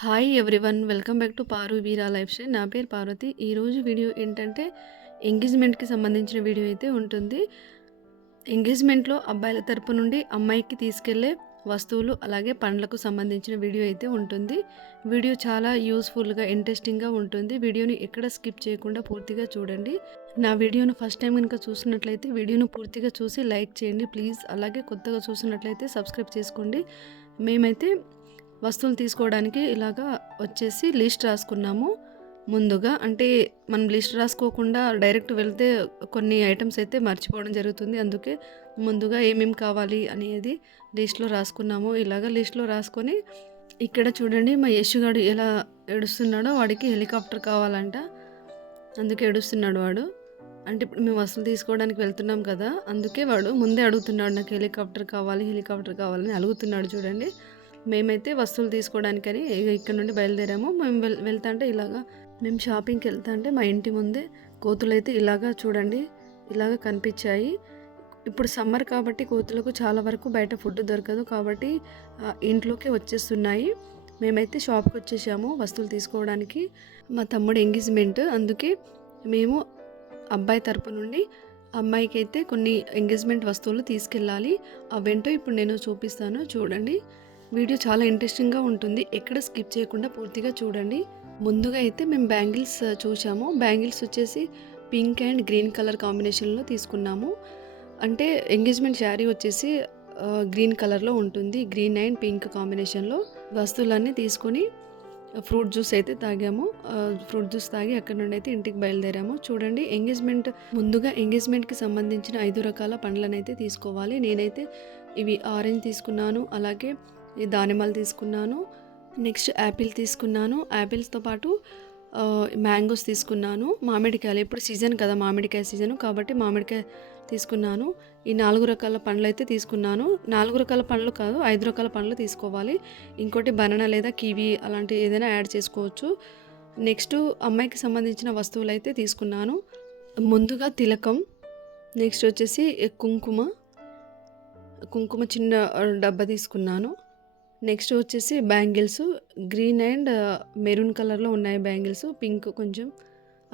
Hi everyone welcome back to Paru Veera life style. నా పేరు పార్వతి. ఈరోజు వీడియో ఏంటంటే ఎంగేజ్మెంట్కి సంబంధించిన వీడియో అయితే ఉంటుంది. ఎంగేజ్మెంట్లో అబ్బాయిల తరపు నుండి అమ్మాయికి తీసుకెళ్లే వస్తువులు అలాగే పండ్లకు సంబంధించిన వీడియో అయితే ఉంటుంది. వీడియో చాలా యూస్ఫుల్గా ఇంట్రెస్టింగ్గా ఉంటుంది. వీడియోని ఎక్కడ స్కిప్ చేయకుండా పూర్తిగా చూడండి. నా వీడియోను ఫస్ట్ టైం కనుక చూసినట్లయితే వీడియోను పూర్తిగా చూసి లైక్ చేయండి ప్లీజ్. అలాగే కొత్తగా చూసినట్లయితే సబ్స్క్రైబ్ చేసుకోండి. మేమైతే వస్తువులు తీసుకోవడానికి ఇలాగా వచ్చేసి లిస్ట్ రాసుకున్నాము ముందుగా. అంటే మనం లిస్ట్ రాసుకోకుండా డైరెక్ట్ వెళ్తే కొన్ని ఐటమ్స్ అయితే మర్చిపోవడం జరుగుతుంది. అందుకే ముందుగా ఏమేమి కావాలి అనేది లిస్ట్లో రాసుకున్నాము. ఇలాగ లిస్ట్లో రాసుకొని ఇక్కడ చూడండి మా యశుగాడు ఎలా ఏడుస్తున్నాడో, వాడికి హెలికాప్టర్ కావాలంట. అందుకే ఏడుస్తున్నాడు వాడు. అంటే ఇప్పుడు మేము వస్తువులు తీసుకోవడానికి వెళ్తున్నాం కదా, అందుకే వాడు ముందే అడుగుతున్నాడు, నాకు హెలికాప్టర్ కావాలని అడుగుతున్నాడు చూడండి. మేమైతే వస్తువులు తీసుకోవడానికని ఇక్కడ నుండి బయలుదేరాము. మేము వెళ్తా అంటే ఇలాగా మేము షాపింగ్కి వెళ్తా అంటే మా ఇంటి ముందే కోతులు అయితే ఇలాగా చూడండి ఇలాగ కనిపించాయి. ఇప్పుడు సమ్మర్ కాబట్టి కోతులకు చాలా వరకు బయట ఫుడ్ దొరకదు కాబట్టి ఇంట్లోకి వచ్చేస్తున్నాయి. మేమైతే షాప్కి వచ్చేసాము వస్తువులు తీసుకోవడానికి. మా తమ్ముడు ఎంగేజ్మెంట్, అందుకే మేము అబ్బాయి తరపు నుండి అమ్మాయికి అయితే కొన్ని ఎంగేజ్మెంట్ వస్తువులు తీసుకెళ్ళాలి. అవేంటో ఇప్పుడు నేను చూపిస్తాను చూడండి. వీడియో చాలా ఇంట్రెస్టింగ్గా ఉంటుంది, ఎక్కడ స్కిప్ చేయకుండా పూర్తిగా చూడండి. ముందుగా అయితే మేము బ్యాంగిల్స్ చూసాము. బ్యాంగిల్స్ వచ్చేసి పింక్ అండ్ గ్రీన్ కలర్ కాంబినేషన్లో తీసుకున్నాము. అంటే ఎంగేజ్మెంట్ శారీ వచ్చేసి గ్రీన్ కలర్లో ఉంటుంది. గ్రీన్ అండ్ పింక్ కాంబినేషన్లో వస్తువులన్నీ తీసుకొని ఫ్రూట్ జ్యూస్ అయితే తాగాము. ఫ్రూట్ జ్యూస్ తాగి అక్కడ నుండి అయితే ఇంటికి బయలుదేరాము. చూడండి ముందుగా ఎంగేజ్మెంట్కి సంబంధించిన 5 రకాల పండ్లను అయితే తీసుకోవాలి. నేనైతే ఇవి ఆరెంజ్ తీసుకున్నాను, అలాగే దానిమ్మలు తీసుకున్నాను, నెక్స్ట్ యాపిల్ తీసుకున్నాను. యాపిల్స్తో పాటు మ్యాంగోస్ తీసుకున్నాను. మామిడికాయలు ఇప్పుడు సీజన్ కదా, మామిడికాయ సీజన్ కాబట్టి మామిడికాయ తీసుకున్నాను. ఈ 4 రకాల పండ్లు అయితే తీసుకున్నాను. 4 రకాల పండ్లు కాదు, 5 రకాల పండ్లు తీసుకోవాలి. ఇంకోటి బనానా లేదా కివి అలాంటి ఏదైనా యాడ్ చేసుకోవచ్చు. నెక్స్ట్ అమ్మాయికి సంబంధించిన వస్తువులు అయితే తీసుకున్నాను. ముందుగా తిలకం, నెక్స్ట్ వచ్చేసి కుంకుమ చిన్న డబ్బా తీసుకున్నాను. నెక్స్ట్ వచ్చేసి బ్యాంగిల్స్ గ్రీన్ అండ్ మెరూన్ కలర్లో ఉన్నాయి బ్యాంగిల్స్, పింక్ కొంచెం,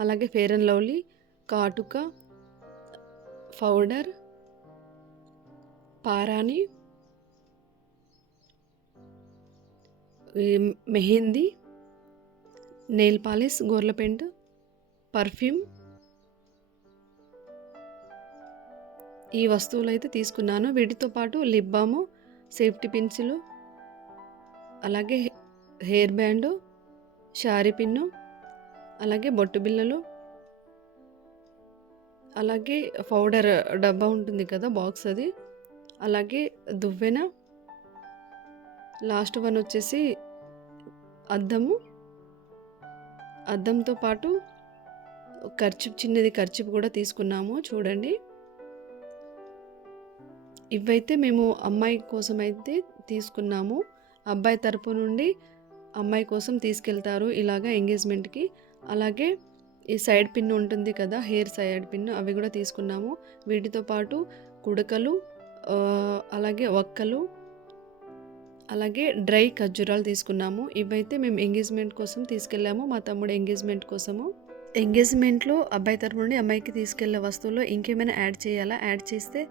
అలాగే ఫెయిర్ అండ్ లవ్లీ, కాటుక, పౌడర్, పారాని, మెహందీ, నెయిల్ పాలిష్, గోర్ల పెయింట్, పర్ఫ్యూమ్, ఈ వస్తువులు అయితే తీసుకున్నాను. వీటితో పాటు లిప్ బాము, సేఫ్టీ పిన్సిలు, అలాగే హెయిర్ బ్యాండు, శారీ పిన్ను, అలాగే బొట్టు బిళ్ళలు, అలాగే పౌడర్ డబ్బా ఉంటుంది కదా బాక్స్ అది, అలాగే దువ్వెన, లాస్ట్ వన్ వచ్చేసి అద్దంతో పాటు చిన్నది ఖర్చు కూడా తీసుకున్నాము చూడండి. ఇవైతే మేము అమ్మాయి కోసం అయితే తీసుకున్నాము. అబ్బాయి తరపు నుండి అమ్మాయి కోసం తీసుకెళ్తారు ఇలాగా ఎంగేజ్మెంట్కి. అలాగే ఈ సైడ్ పిన్ ఉంటుంది కదా, హెయిర్ సైడ్ పిన్, అవి కూడా తీసుకున్నాము. వీటితో పాటు కుడకలు, అలాగే వక్కలు, అలాగే డ్రై ఖర్జూరాలు తీసుకున్నాము. ఇవైతే మేము ఎంగేజ్మెంట్ కోసం తీసుకెళ్ళాము, మా తమ్ముడు ఎంగేజ్మెంట్ కోసము. ఎంగేజ్మెంట్లో అబ్బాయి తరపు నుండి అమ్మాయికి తీసుకెళ్లే వస్తువుల్లో ఇంకేమైనా యాడ్ చేయాలా, యాడ్ చేస్తే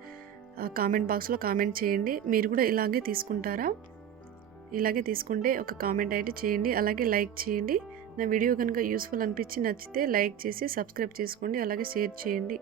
కామెంట్ బాక్స్లో కామెంట్ చేయండి. మీరు కూడా ఇలాగే తీసుకుంటారా? ఇలాగే తీసుకుంటే ఒక కామెంట్ అయితే చేయండి, అలాగే లైక్ చేయండి. నా వీడియో కనుక యూస్ఫుల్ అనిపించి నచ్చితే లైక్ చేసి సబ్స్క్రైబ్ చేసుకోండి, అలాగే షేర్ చేయండి.